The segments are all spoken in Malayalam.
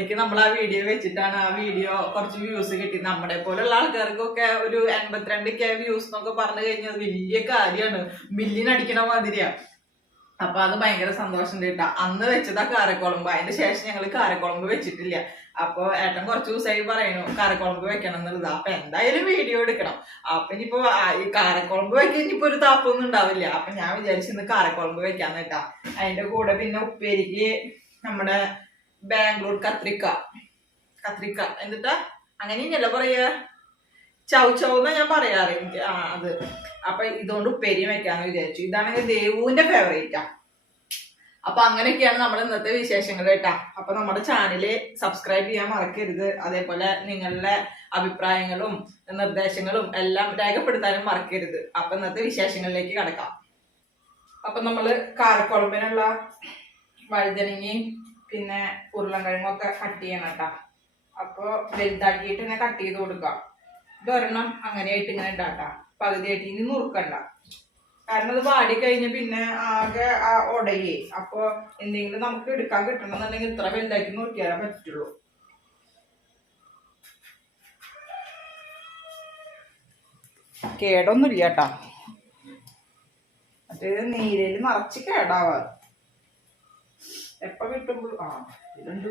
ഒരിക്കൽ നമ്മൾ ആ വീഡിയോ വെച്ചിട്ടാണ് ആ വീഡിയോ കുറച്ച് വ്യൂസ് കിട്ടി നമ്മുടെ പോലുള്ള ആൾക്കാർക്കൊക്കെ ഒരു എൺപത്തിരണ്ട് കെ വ്യൂസ് എന്നൊക്കെ പറഞ്ഞു കഴിഞ്ഞാൽ വലിയ കാര്യമാണ്. മില്യൻ അടിക്കണ മാതിരിയാ. അപ്പൊ അത് ഭയങ്കര സന്തോഷം കേട്ടാ. അന്ന് വെച്ചതാ കാരക്കുളമ്പ്. അതിന്റെ ശേഷം ഞങ്ങൾ കാരക്കുളമ്പ് വെച്ചിട്ടില്ല. അപ്പൊ ഏട്ടൻ കുറച്ച് ദിവസമായി പറയണു കാരക്കുളമ്പ് വെക്കണം എന്നുള്ളത്. അപ്പൊ എന്തായാലും വീഡിയോ എടുക്കണം. അപ്പൊ ഇനിയിപ്പോ ഈ കാരക്കുളമ്പ് വെക്കാൻ ഇനിയിപ്പോ ഒരു താപ്പൊന്നും ഉണ്ടാവില്ല. അപ്പൊ ഞാൻ വിചാരിച്ചു ഇന്ന് കാരക്കുളമ്പ് വെക്കാന്ന് കേട്ടാ. അതിന്റെ കൂടെ പിന്നെ ഉപ്പേരിക്ക് നമ്മുടെ ബാംഗ്ലൂർ കത്രിക്ക. കത്രിക്ക. എന്നിട്ടാ അങ്ങനെയല്ല പറയാ? ചൗ ചൗ എന്നാ ഞാൻ പറയാറ്. എനിക്ക് ആ അത്. അപ്പൊ ഇതുകൊണ്ട് ഉപ്പേരി വെക്കാന്ന് വിചാരിച്ചു. ഇതാണെങ്കിൽ ദേവുവിന്റെ ഫേവറേറ്റാ അപ്പൊ അങ്ങനെയൊക്കെയാണ് നമ്മൾ ഇന്നത്തെ വിശേഷങ്ങൾ കേട്ടാ. അപ്പൊ നമ്മുടെ ചാനൽ സബ്സ്ക്രൈബ് ചെയ്യാൻ മറക്കരുത്. അതേപോലെ നിങ്ങളുടെ അഭിപ്രായങ്ങളും നിർദ്ദേശങ്ങളും എല്ലാം രേഖപ്പെടുത്താനും മറക്കരുത്. അപ്പൊ ഇന്നത്തെ വിശേഷങ്ങളിലേക്ക് കടക്കാം. അപ്പൊ നമ്മൾ കാരക്കുളമ്പിനുള്ള വഴുതനങ്ങയും പിന്നെ ഉരുളൻകിഴങ്ങൊക്കെ കട്ട് ചെയ്യണം കേട്ടാ. അപ്പൊ വലുതാക്കിയിട്ട് ഇങ്ങനെ കട്ട് ചെയ്ത് കൊടുക്കാം. ഇതൊരെണ്ണം അങ്ങനെയായിട്ട് ഇങ്ങനെ ഉണ്ടാട്ടാ പകുതിയായിട്ട്. ഇനി നുറുക്കണ്ട. കാരണം അത് വാടി കഴിഞ്ഞ് പിന്നെ ആകെ ആ ഉടയേ അപ്പൊ എന്തെങ്കിലും നമുക്ക് എടുക്കാൻ കിട്ടണമെന്നുണ്ടെങ്കിൽ ഇത്ര വലുതാക്കി നോക്കിയാലേ പറ്റുള്ളൂ. കേടൊന്നുമില്ല കേട്ടാ. അത് നീരയിൽ നിറച്ച് കേടാവാ. എപ്പ കിട്ടുമ്പോൾ ആ ഇതുണ്ട്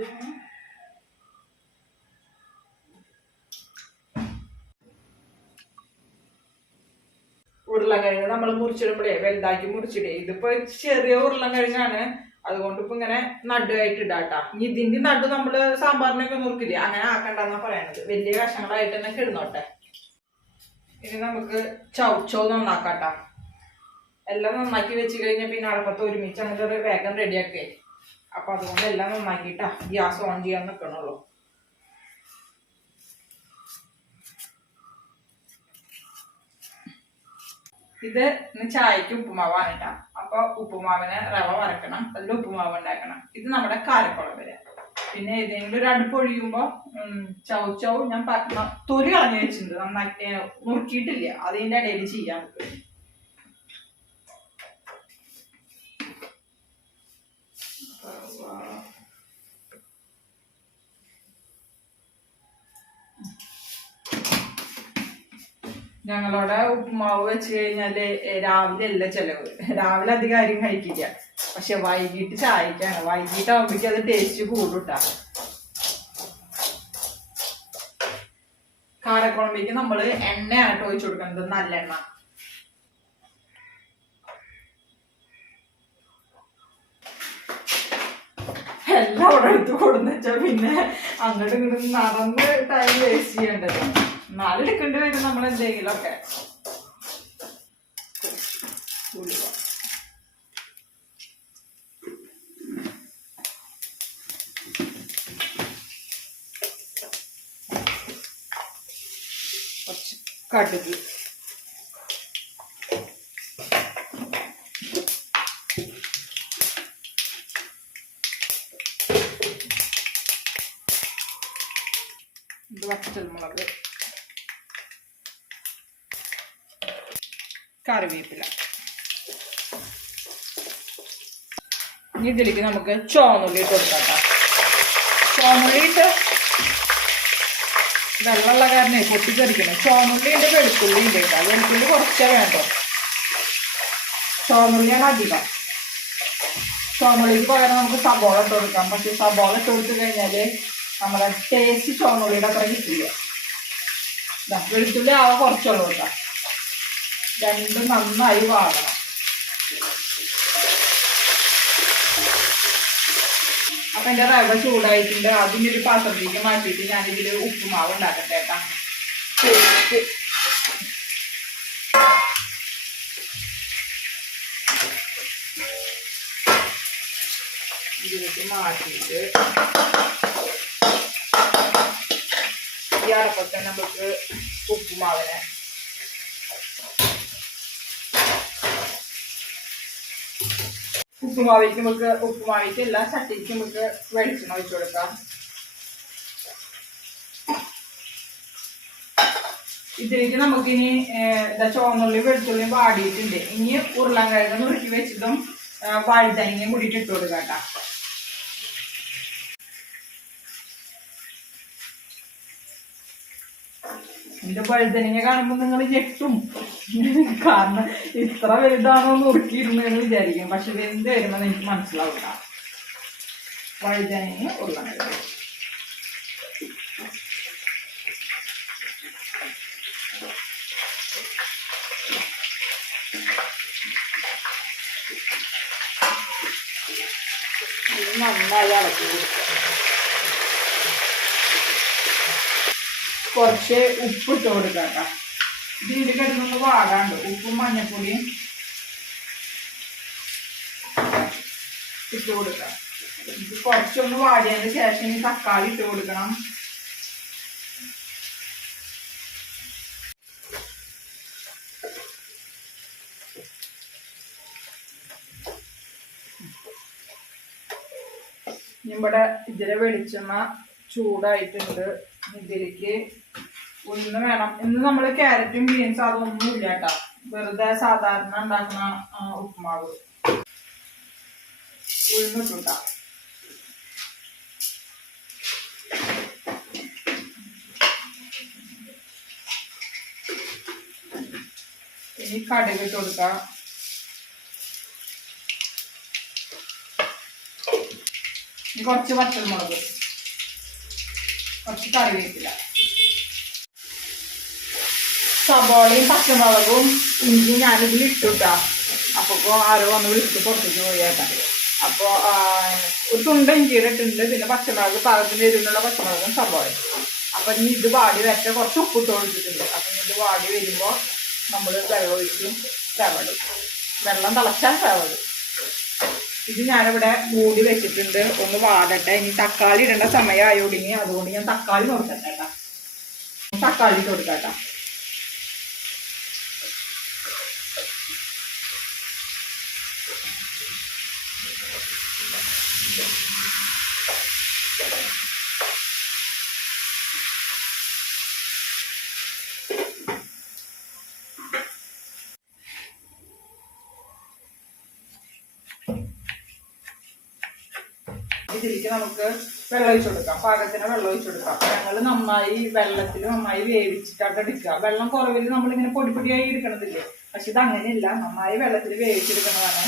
ഉരുളക്കിഴങ്ങ് നമ്മൾ മുറിച്ചിടുമ്പോഴേ വലുതാക്കി മുറിച്ചിടേ. ഇതിപ്പോ ചെറിയ ഉരുളക്കിഴങ്ങാണ് അതുകൊണ്ട് ഇപ്പൊ ഇങ്ങനെ നടുവായിട്ട് ഇടാട്ടാ ഇനി ഇതിന്റെ നടു നമ്മൾ സാമ്പാറിനൊക്കെ നുറുക്കില്ലേ അങ്ങനെ ആക്കണ്ടെന്നാ പറയണത്. വലിയ കഷ്ണങ്ങളായിട്ട് തന്നെ കിടന്നോട്ടെ. ഇനി നമുക്ക് ചൗച്ചോ നന്നാക്കാട്ടാ എല്ലാം നന്നാക്കി വെച്ച് കഴിഞ്ഞാൽ പിന്നെ അടപ്പത്ത് ഒരുമിച്ച് അങ്ങനത്തെ ഒരു വേഗം റെഡിയാക്കേ അപ്പൊ അതുകൊണ്ട് എല്ലാം നന്നാക്കിട്ടാ ഗ്യാസ് ഓൺ ചെയ്യാൻ നിൽക്കണുള്ളൂ ഇത് ചായക്ക് ഉപ്പുമാവാണ് കേട്ടോ അപ്പൊ ഉപ്പുമാവിന് റവ വറക്കണം അതിൽ ഉപ്പുമാവ് ഉണ്ടാക്കണം. ഇത് നമ്മുടെ കാരക്കുളവര് പിന്നെ ഏതെങ്കിലും ഒരു അടുപ്പ് ഒഴിയുമ്പോ ചൗ ചൗ ഞാൻ തൊലി കളഞ്ഞു വെച്ചിട്ടുണ്ട്. നന്നാക്കി നുറുക്കിയിട്ടില്ല. അതിന്റെ ഇടയിൽ ചെയ്യാൻ നമുക്ക് ഞങ്ങളോടെ ഉപ്പുമാവ് വെച്ച് കഴിഞ്ഞാൽ രാവിലെ അല്ല ചെലവ്. രാവിലെ അധികം ആരും കഴിക്കില്ല. പക്ഷെ വൈകിട്ട് ചായക്കാണ്. വൈകിട്ട് ആകുമ്പോഴേക്കും അത് ടേസ്റ്റ് കൂടുട്ടാ. കാരക്കുളമ്പേക്ക് നമ്മൾ എണ്ണയാണ് ഒഴിച്ചു കൊടുക്കുന്നത്. നല്ലെണ്ണ എല്ലാം അവിടെ എടുത്ത് കൊടുന്ന് വെച്ചാൽ പിന്നെ അങ്ങോട്ടും ഇങ്ങോട്ടും നടന്ന് ടൈം വേസ്റ്റ് ചെയ്യേണ്ടത് എന്നാലും എടുക്കേണ്ടി വരും നമ്മൾ എന്തെങ്കിലുമൊക്കെ. കുറച്ച് കടുക് കറിവേപ്പില ഇനി ഇതിലേക്ക് നമുക്ക് ചോന്നുള്ളി ഇട്ട് കൊടുക്കാം ട്ടോ. ചോന്നുള്ളി ഇട്ട് വെള്ളമുള്ള കാരണേ പൊട്ടിത്തെറിക്കണം ചോന്നുള്ളി ഉണ്ട് വെളുത്തുള്ളി ഉണ്ട് കേട്ടോ വെളുത്തുള്ളി കുറച്ചേ വേണ്ടോ ചോന്നുള്ളിയാണ് അധികം ചോന്നുള്ളിക്ക് പകരം നമുക്ക് സബോള ഇട്ട് കൊടുക്കാം പക്ഷെ സബോള ഇട്ട് കൊടുത്തു കഴിഞ്ഞാൽ നമ്മുടെ ടേസ്റ്റ് ചോന്നുള്ളിയുടെ അത്ര കിട്ടില്ല ദാ, വെളുത്തുള്ളി ആവ കുറച്ചുള്ളൂ കേട്ടോ രണ്ടും നന്നായി വാങ്ങണം അപ്പൊ എന്റെ റവ ചൂടായിട്ടുണ്ട്. അതിന്റെ ഒരു പാത്രത്തിലേക്ക് മാറ്റിയിട്ട് ഇതിൽ ഉപ്പുമാവ് ഉണ്ടാക്കട്ടെ മാറ്റിയിട്ട് ഈ അടപ്പത്തെ നമുക്ക് ഉപ്പുമാവിനെ ഉപ്പുമാവിക്ക് നമുക്ക് ഉപ്പുമാവേക്ക് എല്ലാ ചട്ടിക്ക് നമുക്ക് വെളിച്ചെണ്ണ ഒഴിച്ചു കൊടുക്കാം. ഇതിലേക്ക് നമുക്കിനി എന്താ ഇതാ ചുവന്നുള്ളി വെളുത്തുള്ളിയും വാടിയിട്ടുണ്ട്. ഇനി ഉരുളൻകിഴങ്ങ് നുറുക്കി വെച്ചതും വഴുതനങ്ങയും കൂടിയിട്ട് ഇട്ട് കൊടുക്കാം കേട്ടോ. എന്റെ വഴുതനങ്ങ കാണുമ്പോ നിങ്ങൾ ഞെട്ടും. കാരണം ഇത്ര വലുതാണോ നുറുക്കിയിരുന്നു എന്ന് വിചാരിക്കും. പക്ഷെ എന്ത് വരുമ്പോ എനിക്ക് മനസ്സിലാവില്ല വഴുതനങ്ങ ഉരുളൻകിഴങ്ങ് ഇത് നന്നായി അടക്കി കൊടുക്കുക. കുറച്ച് ഉപ്പ് ഇട്ട് കൊടുക്കാം കേട്ടോ. ഇത് ഇതിൽ കിടന്നൊന്ന് വാടാണ്ട്. ഉപ്പും മഞ്ഞപ്പൊടിയും ഇട്ട് കൊടുക്കാം. ഇത് കുറച്ചൊന്ന് വാടിയതിന് ശേഷം ഈ തക്കാളി ഇട്ട് കൊടുക്കണം. ഇവിടെ ഇതിലെ വെളിച്ചെണ്ണ ചൂടായിട്ടുണ്ട്. ഇതിലേക്ക് ഒന്ന് വേണം. ഇന്ന് നമ്മൾ ക്യാരറ്റും ബീൻസും അതൊന്നും ഇല്ല കേട്ടോ വെറുതെ സാധാരണ ഉണ്ടാക്കുന്ന ഉപ്പുമാവ് ഉഴുന്നിട്ടുണ്ട ഇനി കടുക് ഇട്ട് കൊടുക്കാം. കുറച്ച് പച്ചമുളക്. കുറച്ച് കറിവേപ്പില. സബോളയും പച്ചമുളകും ഇഞ്ചി ഞാനിതിൽ ഇട്ടുട്ടാ. അപ്പൊ ആരോ വന്ന് വിളിച്ചിട്ട് പുറത്തേക്ക് പോയേക്കാം അപ്പൊ ഒരു തുണ്ട ഇഞ്ചിയുടെ ഇട്ടുണ്ട് പിന്നെ പച്ചമുളക് പാകത്തിന് എരിവിനുള്ള പച്ചമുളകും സബോളയും അപ്പൊ ഇനി ഇത് വാടി വെച്ച കുറച്ച് ഉപ്പിട്ട് കൊടുത്തിട്ടുണ്ട് അപ്പൊ ഇത് വാടി വരുമ്പോ നമ്മൾ വെള്ളം ഒഴിക്കും. തവടും വെള്ളം തിളച്ചാൽ തവടും ഇത് ഞാനിവിടെ മൂടി വെച്ചിട്ടുണ്ട്. ഒന്ന് വാടട്ടെ. ഇനി തക്കാളി ഇടേണ്ട സമയമായി ഒടുങ്ങി അതുകൊണ്ട് ഞാൻ തക്കാളി കൊടുക്കട്ടെ കേട്ടാ തക്കാളി കൊടുക്കട്ടെ Thank കേട്ടാ ഇതിലേക്ക് നമുക്ക് വെള്ളം കൊടുക്കാം. പാകത്തിന് വെള്ളം ഒഴിച്ചു കൊടുക്കാം. ഞങ്ങൾ നന്നായി വെള്ളത്തിൽ നന്നായി വേവിച്ചിട്ടാണ് എടുക്കുക. വെള്ളം കുറവിൽ നമ്മളിങ്ങനെ പൊടി പൊടിയായി എടുക്കണതില്ലേ? പക്ഷെ ഇത് അങ്ങനെയല്ല. നന്നായി വെള്ളത്തിൽ വേവിച്ചെടുക്കണതാണ്.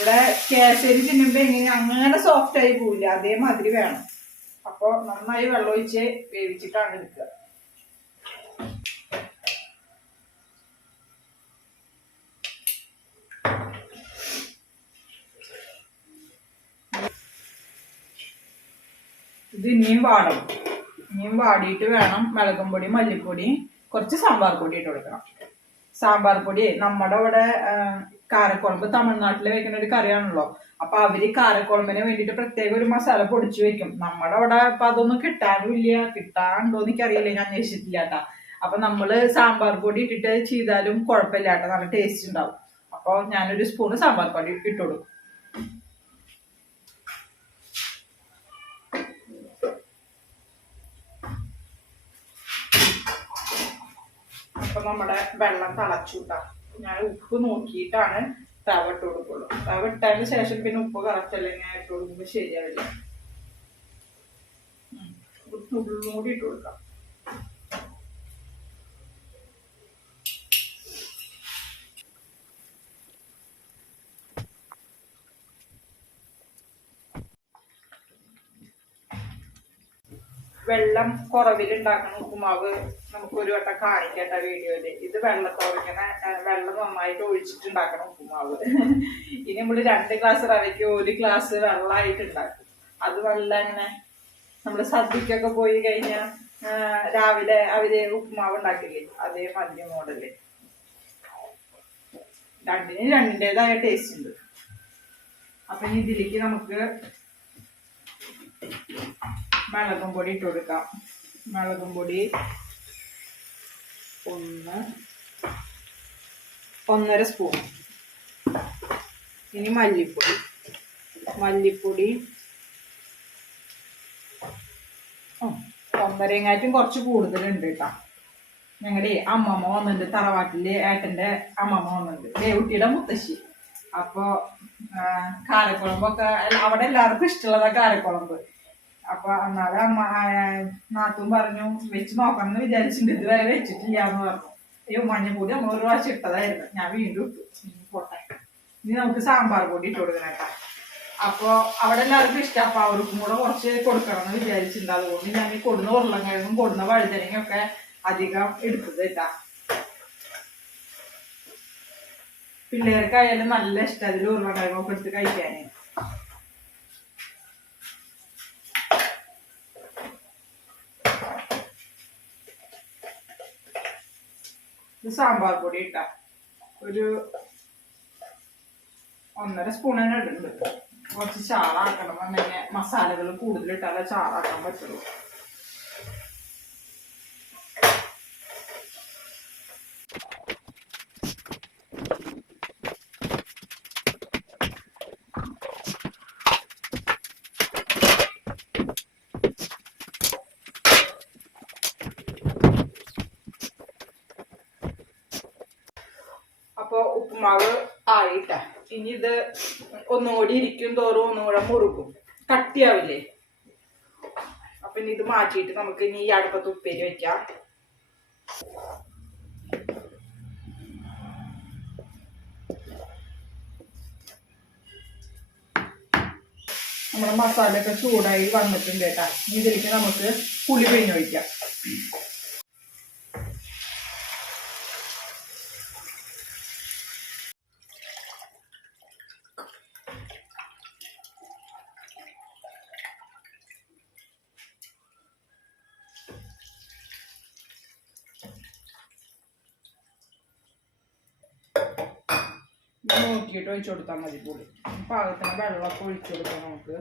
ഇവിടെ കേസരി തിന്നുമ്പോൾ എങ്ങനെ അങ്ങനെ സോഫ്റ്റ് ആയി പോവില്ല. അതേമാതിരി വേണം. അപ്പോൾ നന്നായി വെള്ളം ഒഴിച്ച് വേവിച്ചിട്ടാണ് എടുക്കുക. ഇത് ഇനിയും വാടണം ഇനിയും വാടിയിട്ട് വേണം മുളകും പൊടി മല്ലിപ്പൊടി കുറച്ച് സാമ്പാർ പൊടി ഇട്ട് കൊടുക്കണം. സാമ്പാർ പൊടി നമ്മുടെ ഇവിടെ കാരക്കുളമ്പ് തമിഴ്നാട്ടിൽ വെക്കുന്ന ഒരു കറിയാണല്ലോ. അപ്പൊ അവർ കാരക്കുഴമ്പിന് വേണ്ടിയിട്ട് പ്രത്യേക ഒരു മസാല പൊടിച്ചു വെക്കും. നമ്മുടെ അവിടെ ഇപ്പൊ അതൊന്നും കിട്ടാനും ഇല്ല കിട്ടാണ്ടോ എനിക്കറിയില്ല. ഞാൻ അന്വേഷിച്ചിട്ടില്ല കേട്ടാ. അപ്പൊ നമ്മൾ സാമ്പാർ പൊടി ഇട്ടിട്ട് ചെയ്താലും കുഴപ്പമില്ല കേട്ടോ. നല്ല ടേസ്റ്റ് ഉണ്ടാവും. അപ്പൊ ഞാനൊരു സ്പൂണ് സാമ്പാർ പൊടി ഇട്ട് കൊടുക്കും. നമ്മുടെ വെള്ളം തിളച്ചുട്ടാ. ഞാൻ ഉപ്പ് നോക്കിയിട്ടാണ് തവ ഇട്ട് കൊടുക്കുള്ളൂ തവ ഇട്ടതിന് ശേഷം പിന്നെ ഉപ്പ് കറക്റ്റ് അല്ലെങ്കിൽ ഇട്ട് കൊടുക്കുമ്പോൾ ശരിയാവില്ല. തുള്ളും കൂടി ഇട്ട് കൊടുക്കാം. വെള്ളം കുറവിൽ ഉണ്ടാക്കുന്ന ഉപ്പുമാവ് നമുക്ക് ഒരു വട്ടം കാണിക്കേണ്ട വീഡിയോയിൽ. ഇത് വെള്ളത്തോടിങ്ങനെ വെള്ളം നന്നായിട്ട് ഒഴിച്ചിട്ട് ഉണ്ടാക്കണം ഉപ്പുമാവ്. ഇനി നമ്മൾ രണ്ട് ഗ്ലാസ് റവയ്ക്ക് ഒരു ഗ്ലാസ് വെള്ളമായിട്ട് ഉണ്ടാക്കും. അത് വെള്ളം ഇങ്ങനെ നമ്മൾ സദ്യക്കൊക്കെ പോയി കഴിഞ്ഞാൽ രാവിലെ അവർ ഉപ്പുമാവ് ഉണ്ടാക്കില്ലേ? അതേ മദ്യ മോഡൽ. രണ്ടിന് രണ്ടിന്റെതായ ടേസ്റ്റ് ഉണ്ട്. അപ്പൊ ഇതിലേക്ക് നമുക്ക് മുളകും പൊടി ഇട്ട് കൊടുക്കാം. മുളകും പൊടി ഒന്ന് ഒന്നര സ്പൂൺ. ഇനി മല്ലിപ്പൊടി. മല്ലിപ്പൊടി ഒന്നരങ്ങാറ്റും കുറച്ച് കൂടുതലുണ്ട് കേട്ടോ. ഞങ്ങളുടെ അമ്മമ്മ വന്നിട്ടുണ്ട് തറവാട്ടിൽ ഏട്ടന്റെ അമ്മമ്മ വന്നിട്ടുണ്ട്. ദേവുട്ടിയുടെ മുത്തശ്ശി. അപ്പോൾ കാരക്കുളമ്പൊക്കെ അവിടെ എല്ലാവർക്കും ഇഷ്ടമുള്ളതാണ് കാരക്കുളമ്പ് അപ്പൊ എന്നാലും അമ്മ നാത്തും പറഞ്ഞു വെച്ച് നോക്കണം എന്ന് വിചാരിച്ചിട്ടുണ്ട്. ഇതുവരെ വെച്ചിട്ടില്ല എന്ന് പറഞ്ഞു. അയ്യോ മഞ്ഞപ്പൊടി നമ്മൾ ഒരു പ്രാവശ്യം ഇട്ടതായിരുന്നു. ഞാൻ വീണ്ടും ഇട്ടു. പോട്ടെ. ഇനി നമുക്ക് സാമ്പാർ പൊടി ഇട്ട് കൊടുക്കണം കേട്ടോ. അപ്പൊ അവിടെ എല്ലാവർക്കും ഇഷ്ടം. അപ്പൊ അവർക്കും കൂടെ കുറച്ച് കൊടുക്കണം എന്ന് വിചാരിച്ചിട്ടുണ്ട്. അതുകൊണ്ട് ഞാൻ ഈ കൊടുന്ന ഉരുളക്കിഴങ്ങും കൊടുന്ന വഴുതനങ്ങയും ഒക്കെ അധികം എടുത്തത് കേട്ടാ പിള്ളേർക്കായാലും നല്ല ഇഷ്ടം അതിൽ ഉരുളക്കിഴങ്ങൊക്കെ എടുത്ത് കഴിക്കാനേ. സാമ്പാർ പൊടി ഇട്ടാ. ഒരു ഒന്നര സ്പൂൺ തന്നെ ഇടുന്നുണ്ട്. കുറച്ച് ചാറാക്കണം. അങ്ങനെ മസാലകൾ കൂടുതൽ ഇട്ടാലേ ചാറാക്കാൻ പറ്റുള്ളൂ അപ്പൊ ഉപ്പുമാവ് ആയിട്ട ഇനി ഇത് ഒന്നുകൂടി ഇരിക്കും തോറും ഒന്നുകൂടെ മുറുകും. കട്ടിയാവില്ലേ? അപ്പൊ ഇനി ഇത് മാറ്റിയിട്ട് നമുക്ക് ഇനി ഈ അടുപ്പത്ത് ഉപ്പേരി വെക്കാം. നമ്മുടെ മസാലയൊക്കെ ചൂടായി വന്നിട്ടുണ്ട് കേട്ടാ. ഇതിലേക്ക് നമുക്ക് പുളി പിഴിഞ്ഞൊഴിക്കാം ഇത് നോക്കിയിട്ട് ഒഴിച്ചു കൊടുത്താൽ മതി പുളി. പാകത്തിന് വെള്ളമൊക്കെ ഒഴിച്ചു കൊടുക്കാം നമുക്ക്.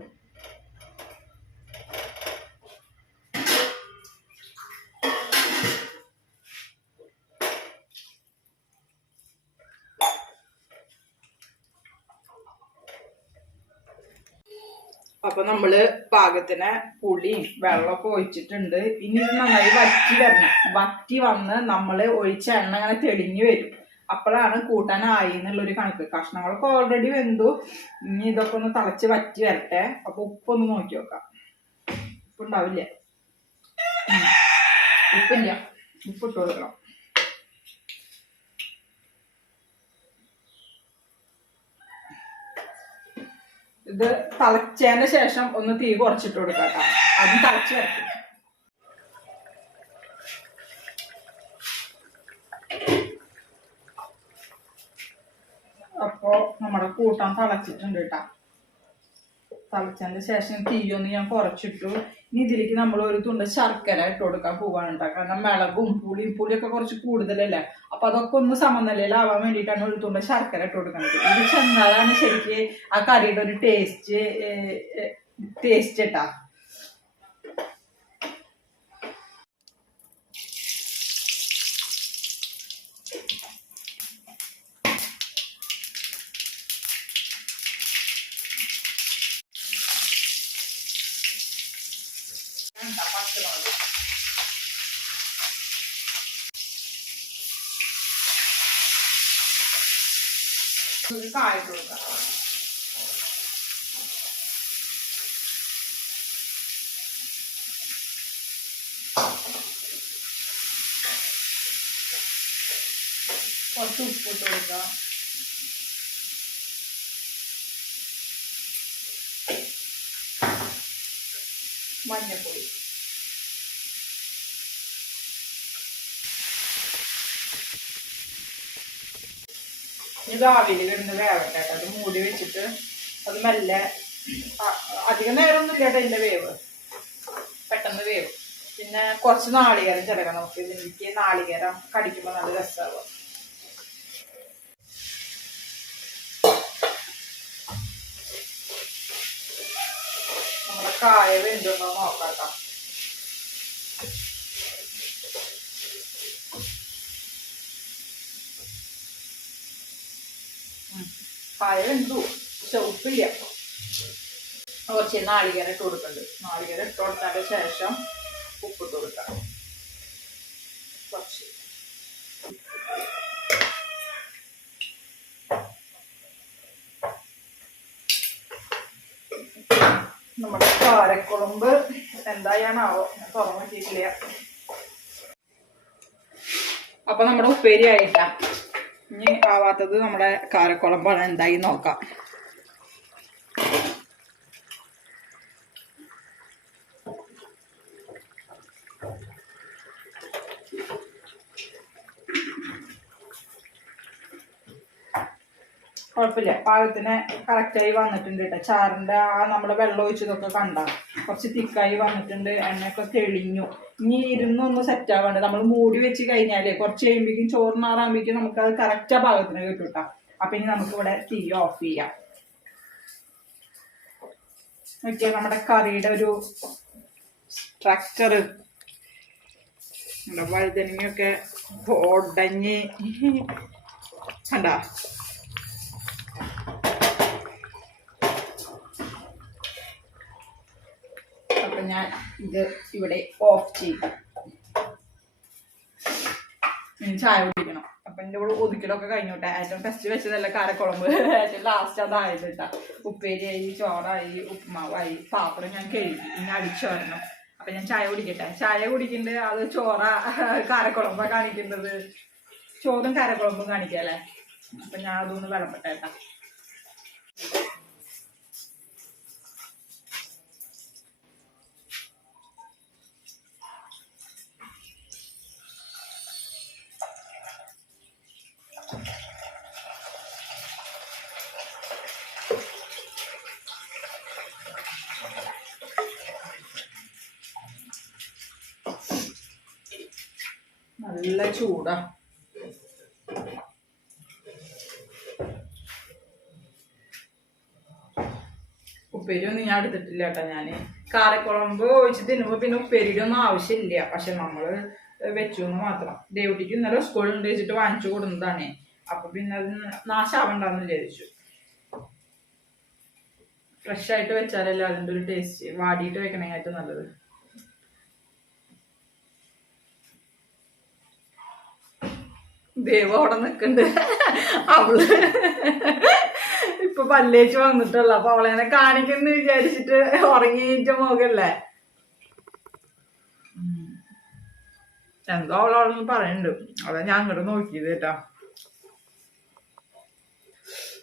അപ്പൊ നമ്മൾ പാകത്തിന് പുളി വെള്ളമൊക്കെ ഒഴിച്ചിട്ടുണ്ട്. ഇനി നന്നായി വറ്റി വരണം. വറ്റി വന്ന് നമ്മൾ ഒഴിച്ച എണ്ണ അങ്ങനെ തെളിഞ്ഞു വരും. അപ്പോഴാണ് കൂട്ടാനായി എന്നുള്ളൊരു കണക്ക്. കഷ്ണങ്ങളൊക്കെ ഓൾറെഡി വെന്തു. ഇനി ഇതൊക്കെ ഒന്ന് തിളച്ച് വറ്റി വരട്ടെ. അപ്പൊ ഉപ്പൊന്ന് നോക്കി നോക്കാം ഉപ്പുണ്ടാവില്ല. ഉപ്പില്ല. ഉപ്പിട്ട് കൊടുക്കണം. ഇത് തിളച്ചതിന് ശേഷം ഒന്ന് തീ കുറച്ചിട്ട് കൊടുക്കാം കേട്ടോ. അത് തിളച്ച് അപ്പോ നമ്മുടെ കൂട്ടാൻ തിളച്ചിട്ടുണ്ട് കേട്ടാ തിളച്ചതിന് ശേഷം തീയൊന്ന് ഞാൻ കുറച്ചിട്ടു. ഇനി ഇതിലേക്ക് നമ്മൾ ഒരു തുണ്ട് ശർക്കര ഇട്ട് കൊടുക്കാൻ പോവാണ് കേട്ടോ കാരണം മിളകും പുളിയും പുളിയൊക്കെ കുറച്ച് കൂടുതലല്ലേ. അപ്പൊ അതൊക്കെ ഒന്ന് സമനിലയിലാവാൻ വേണ്ടിയിട്ടാണ് ഒരു തുണ്ട് ശർക്കര ഇട്ട് കൊടുക്കുന്നത്. ഇത് ചെന്നാലാണ് ശരിക്ക് ആ കറിയുടെ ഒരു ടേസ്റ്റ് ടേസ്റ്റ് കേട്ടാ വേണ്ട, പച്ചമുളക്. ഇട്ട് കൊടുക്കാം കുറച്ച് ഉപ്പ് ഇട്ട് കൊടുക്കാം മഞ്ഞപ്പൊടി ഇത് ആവിയിൽ കിടന്ന് വേവട്ടെ അത് മൂടി വെച്ചിട്ട് അത് മെല്ലെ അധികം നേരമൊന്നും ഇല്ല ഇതിന്റെ വേവ്. പെട്ടെന്ന് വേവ്. പിന്നെ കുറച്ച് നാളികേരം ചിലക്കണം നമുക്ക് ഇതിലേക്ക്. നാളികേരം കടിക്കുമ്പോൾ നല്ല രസമാവും നമ്മുടെ കായ വെന്തുണ്ടോ നോക്കാം പഴം ഉണ്ടു പക്ഷെ ഉപ്പില്ല. കുറച്ച് നാളികേരം ഇട്ട് കൊടുക്കുന്നുണ്ട് നാളികേരം ഇട്ട് കൊടുത്തതിന് ശേഷം ഉപ്പ് ഇട്ട് കൊടുക്കണം കുറച്ച്. നമ്മുടെ കാരക്കുളമ്പ് എന്തായാണാവോ? ഞാൻ തുറന്നു വെച്ചിട്ടില്ല അപ്പൊ നമ്മുടെ ഉപ്പേരി ആയിട്ടാ. ഇനി ആവാത്തത് നമ്മുടെ കാരക്കുളമ്പാണ് എന്തായി നോക്കാം. കുഴപ്പമില്ല. പാകത്തിന് കറക്റ്റായി വന്നിട്ടുണ്ട് കേട്ടോ ചാറിന്റെ ആ നമ്മൾ വെള്ളം ഒഴിച്ചതൊക്കെ കണ്ട. കുറച്ച് തിക്കായി വന്നിട്ടുണ്ട്. എണ്ണയൊക്കെ തെളിഞ്ഞു. ഇനി ഇരുന്നൊന്ന് സെറ്റ് ആവാണ്ട്. നമ്മൾ മൂടി വെച്ച് കഴിഞ്ഞാൽ കുറച്ച് കഴിയുമ്പോഴേക്കും ചോറിനാറാകുമ്പോഴേക്കും നമുക്ക് അത് കറക്റ്റ് ആ പാകത്തിന് കിട്ടും കേട്ടോ അപ്പൊ ഇനി നമുക്ക് ഇവിടെ തീ ഓഫ് ചെയ്യാം. നോക്കിയാൽ നമ്മുടെ കറിയുടെ ഒരു സ്ട്രക്ചർ നമ്മുടെ വഴുതനങ്ങയൊക്കെ ഉടഞ്ഞ് കണ്ടാ അപ്പൊ ഞാൻ ഇത് ഇവിടെ ഓഫ് ചെയ്യും. ചായ കുടിക്കണം. അപ്പൊ എന്റെ കൂടെ ഒതുക്കലൊക്കെ കഴിഞ്ഞോട്ടെ ഏറ്റവും ഫസ്റ്റ് വെച്ചതല്ല കാരക്കുളമ്പ് ഏറ്റവും ലാസ്റ്റ് അതായത് കേട്ടാ ഉപ്പേരിയായി ചോറായി ഉപ്പുമാവായി പാത്രം ഞാൻ കഴുകി ഇനി അടിച്ചു വരണം അപ്പൊ ഞാൻ ചായ കുടിക്കട്ടെ. ചായ കുടിക്കണ്ട്. അത് ചോറ കാരക്കുളമ്പ കാണിക്കുന്നത്. ചോറും കാരക്കുളമ്പും കാണിക്കല്ലേ അപ്പൊ ഞാൻ അതൊന്ന് വിളമ്പട്ടെ കേട്ടാ നല്ല ചൂടാ. ഉപ്പേരി ഒന്നും ഞാൻ എടുത്തിട്ടില്ല കേട്ടോ ഞാൻ. കാരക്കുളമ്പ് ഒഴിച്ച് തിന്നുമ്പോ പിന്നെ ഉപ്പേരിയുടെ ഒന്നും ആവശ്യമില്ല. പക്ഷെ നമ്മൾ വെച്ചു എന്ന് മാത്രം. ദേവുട്ടിക്ക് ഇന്നലെ സ്കൂളിൽ ഉണ്ട് വെച്ചിട്ട് വാങ്ങിച്ചു കൊടുന്നതാണേ. അപ്പൊ പിന്നെ അത് നാശാവണ്ടെന്ന് വിചാരിച്ചു. ഫ്രഷ് ആയിട്ട് വെച്ചാലല്ലേ അതിന്റെ ഒരു ടേസ്റ്റ് വാടിയിട്ട് വെക്കണേക്കായിട്ട് നല്ലത്. ദേവ അവിടെ നിക്കണ്ട് അവൾ ഇപ്പൊ പല്ലേച്ച് വന്നിട്ടുള്ള. അപ്പൊ അവളെന്നെ കാണിക്കുന്നു വിചാരിച്ചിട്ട് ഉറങ്ങിയിട്ട് മോകല്ലേ. എന്തോ അവളോടൊന്ന് പറയുന്നുണ്ട്. അതാ ഞാൻ അങ്ങോട്ട് നോക്കിയത് കേട്ടാ.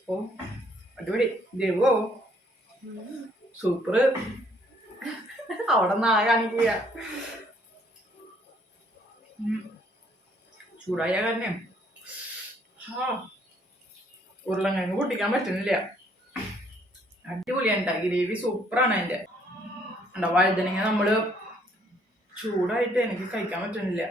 ഓ അടിപൊളി. ദേവോ. സൂപ്പർ അവിടെ നാ കാണിക്കുക. ചൂടായ കാരണം ആ ഉരുളങ്കിഴങ്ങ് പൊട്ടിക്കാൻ പറ്റുന്നില്ല. അടിപൊളിയാണ് ഗ്രേവി സൂപ്പറാണ് അതിന്റെ. ഉണ്ടോ വഴുതനങ്ങ നമ്മൾ ചൂടായിട്ട് എനിക്ക് കഴിക്കാൻ പറ്റുന്നില്ല.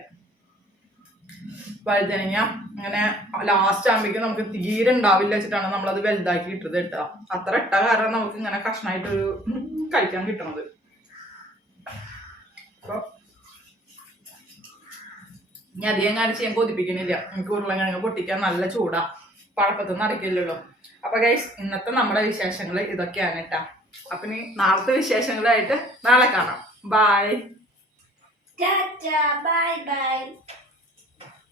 വഴുതനങ്ങ അങ്ങനെ ലാസ്റ്റ് ആകുമ്പോഴേക്കും നമുക്ക് തീരെ ഉണ്ടാവില്ല വെച്ചിട്ടാണ് നമ്മളത് വലുതാക്കി ഇട്ടത് ഇട്ടാ അത്ര ഇട്ട കാരണം നമുക്ക് ഇങ്ങനെ കഷ്ണായിട്ട് ഒരു കഴിക്കാൻ കിട്ടണത്. അപ്പൊ ഇനി അധികം കാണിച്ച് ഞാൻ കൊതിപ്പിക്കുന്നില്ല എനിക്ക് ഉരുളക്കിഴങ്ങ് പൊട്ടിക്കാൻ നല്ല ചൂടാ. പഴപ്പത്തൊന്നും നടക്കില്ലല്ലോ അപ്പൊ ഗൈസ് ഇന്നത്തെ നമ്മുടെ വിശേഷങ്ങൾ ഇതൊക്കെയാണ് കേട്ടാ അപ്പൊ ഇനി നാളത്തെ വിശേഷങ്ങളായിട്ട് നാളെ കാണാം. Bye bye bye.